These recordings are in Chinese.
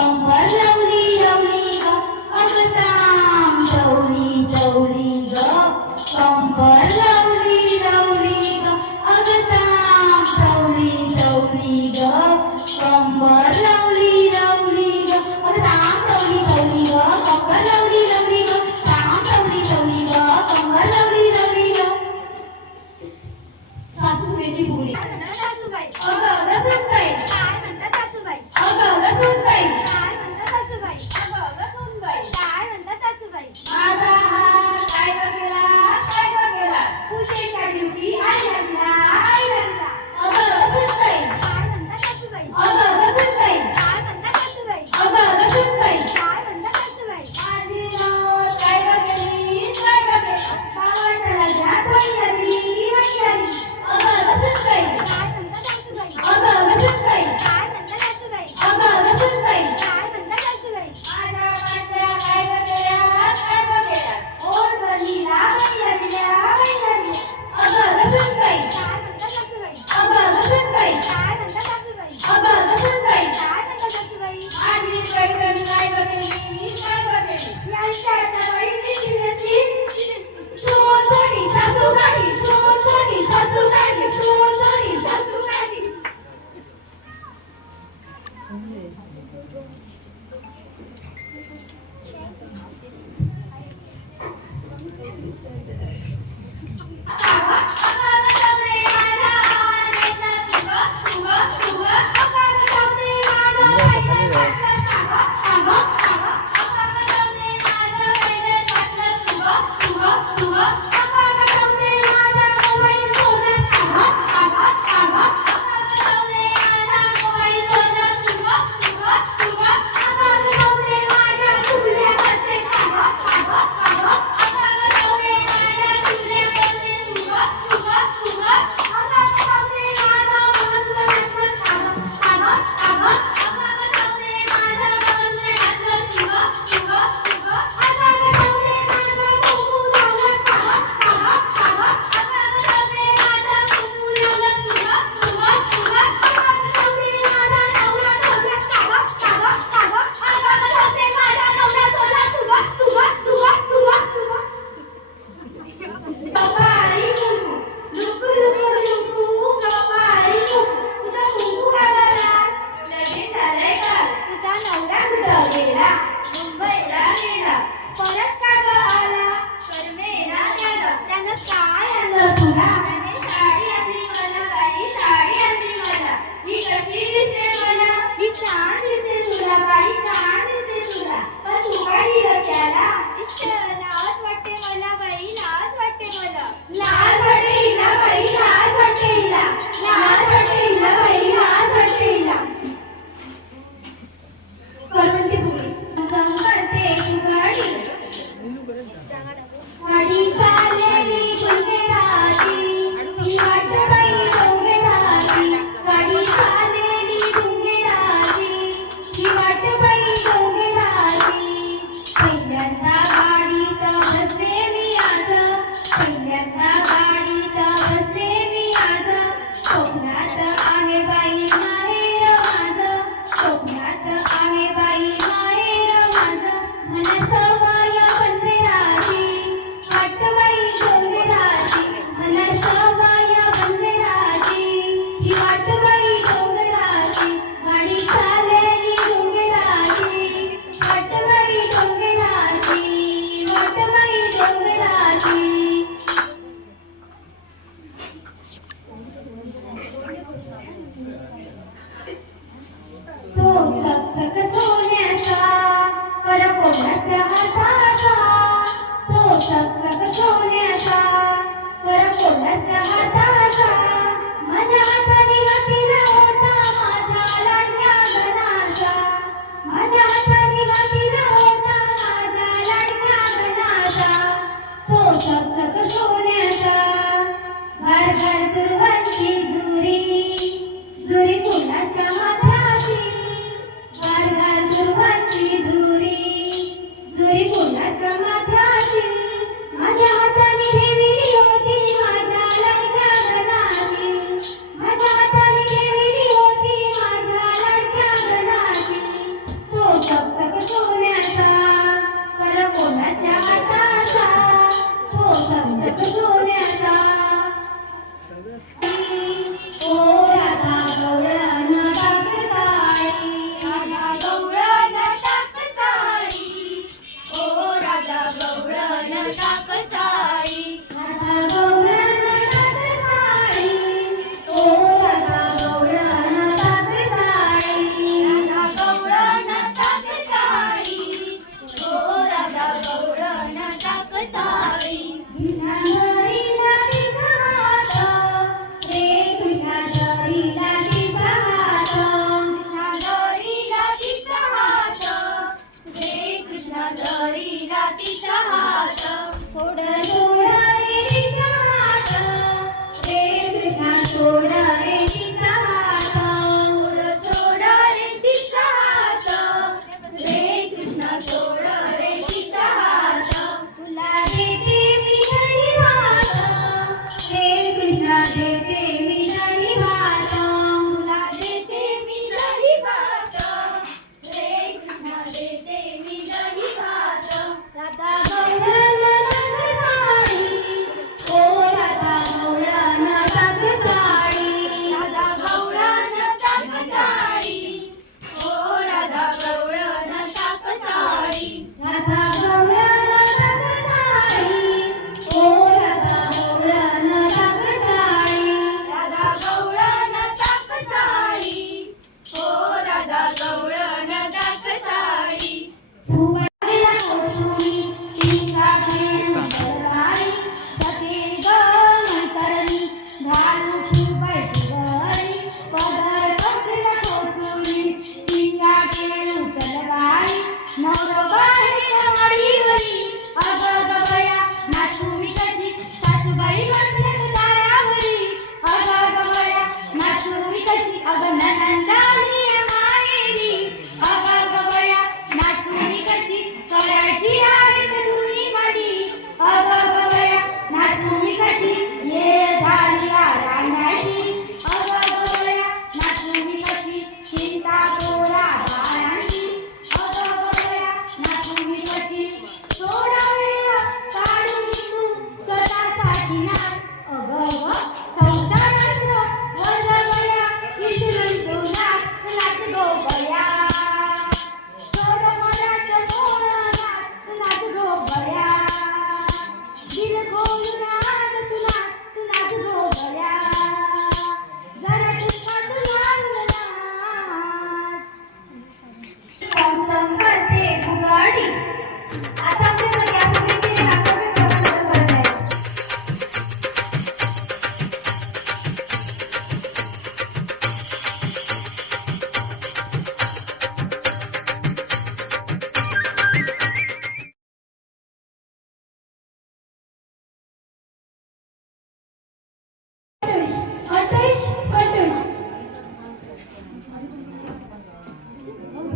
Umbanda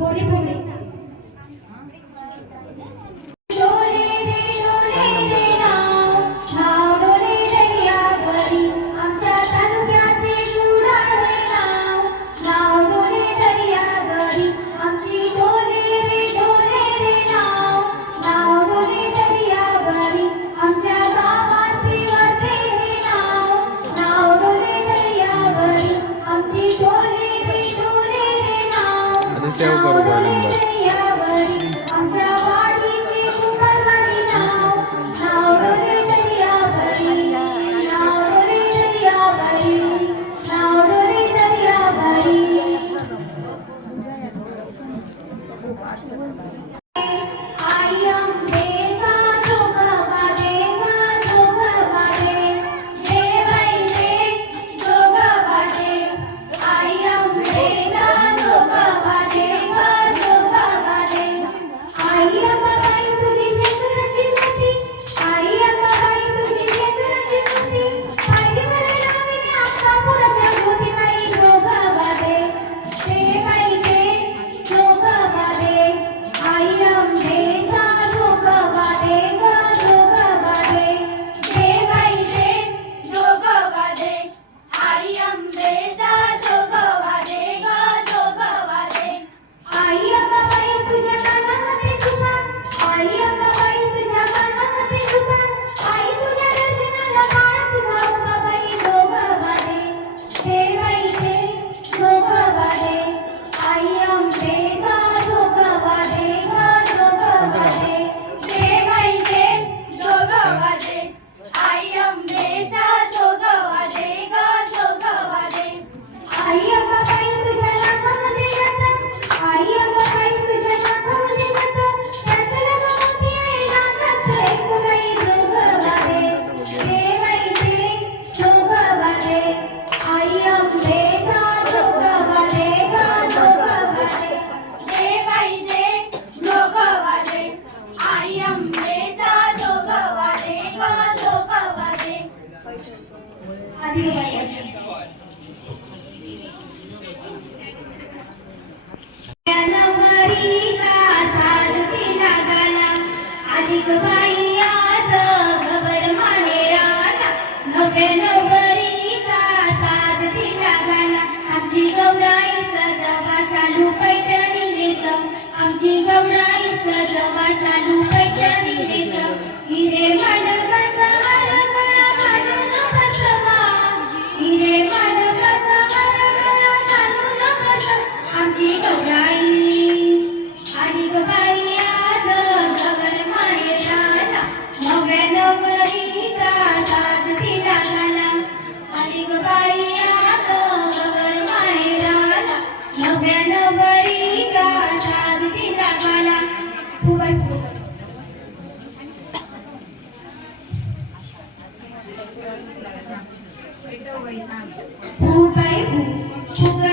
ভরে Who by who? Who by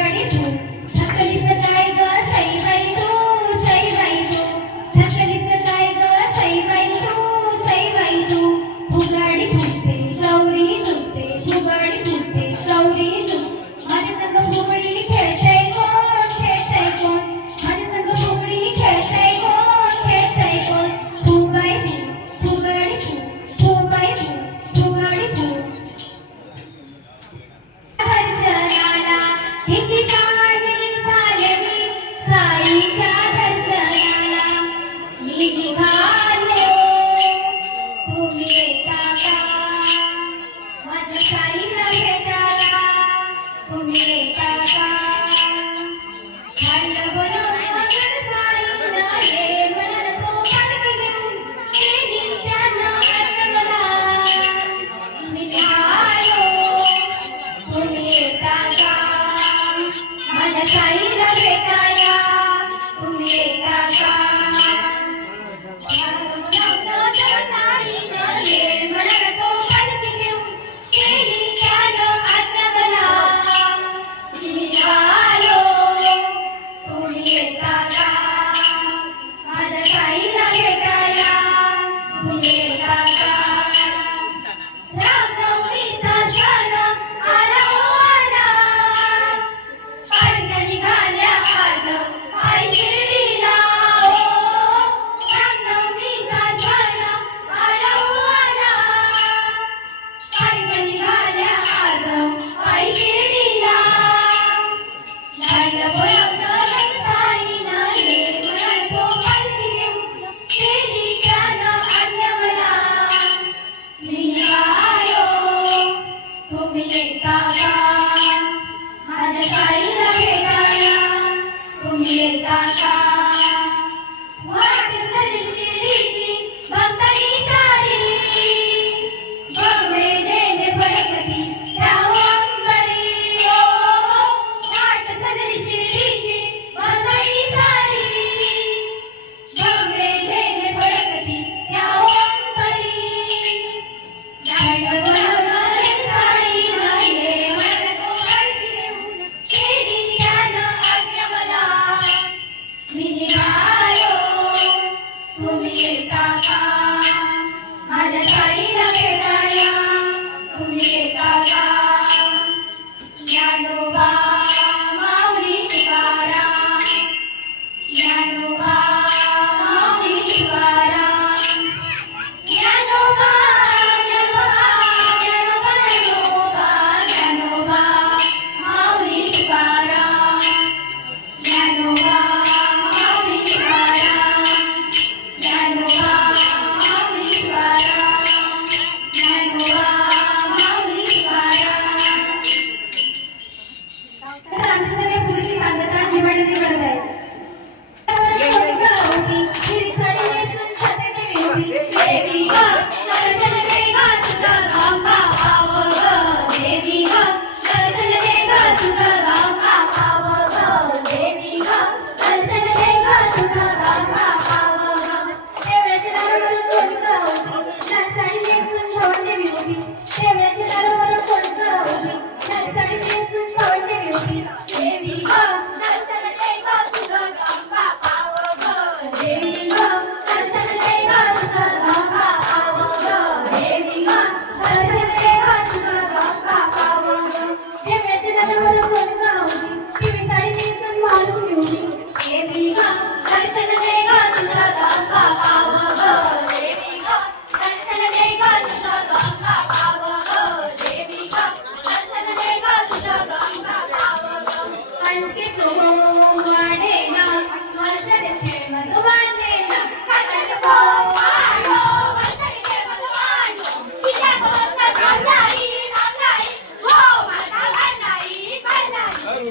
Baby, baby.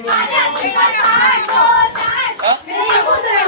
大家齐唱《小二哥》，小二哥，没。